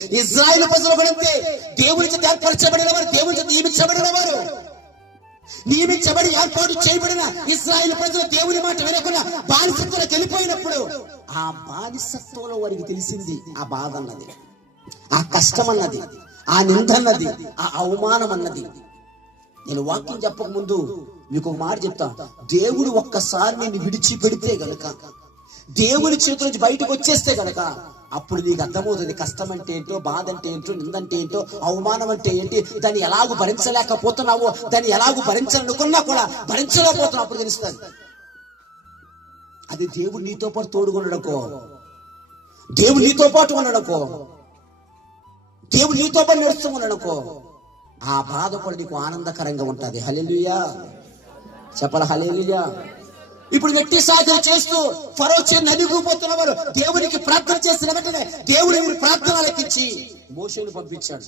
Israel ప్రజలు కూడా అంతే. దేవుని చేత ఏర్పరచబడిన వారు, దేవుని చేత నియమించబడిన వారు, నియమించబడి ఏర్పాటు చేయబడిన ఇజ్రాయేల్ ప్రజలు దేవుని మాట వినకుండా బానిసత్వంలోకి వెళ్ళిపోయినప్పుడు ఆ బానిసత్వంలో వారికి తెలిసింది ఆ బాధ అన్నది, ఆ కష్టం అన్నది, ఆ నింద అన్నది, ఆ అవమానం అన్నది. నేను వాక్యం చెప్పక ముందు మీకు ఒక మాట చెప్తాను. దేవుడు ఒక్కసారి నిన్ను విడిచిపెడితే గనక, దేవుని చేతుల నుంచి బయటకు వచ్చేస్తే గనక, అప్పుడు నీకు అర్థమవుతుంది కష్టం అంటే ఏంటో, బాధ అంటే ఏంటో, నిందంటే ఏంటో, అవమానం అంటే ఏంటి. దాన్ని ఎలాగూ భరించలేకపోతున్నావో, దాన్ని ఎలాగూ భరించాలనుకున్నా కూడా భరించలేకపోతున్నావు, అప్పుడు తెలుస్తుంది. అది దేవుడు నీతో పాటు తోడుకున్నాడనుకో, దేవుడు నీతో పాటు ఉన్నాడనుకో, దేవుడు నీతో పాటు నడుస్తూ ఉన్నాడనుకో, ఆ బాధ కూడా నీకు ఆనందకరంగా ఉంటుంది. హల్లెలూయా చెప్పాలి, హల్లెలూయా. ఇప్పుడు వ్యక్తి సాధన చేస్తూ ఫరో నలిగిపోతున్న వారు దేవునికి ప్రార్థన చేసిన వెంటనే దేవుడు ప్రార్థన లెక్కించి మోషేను పంపించాడు.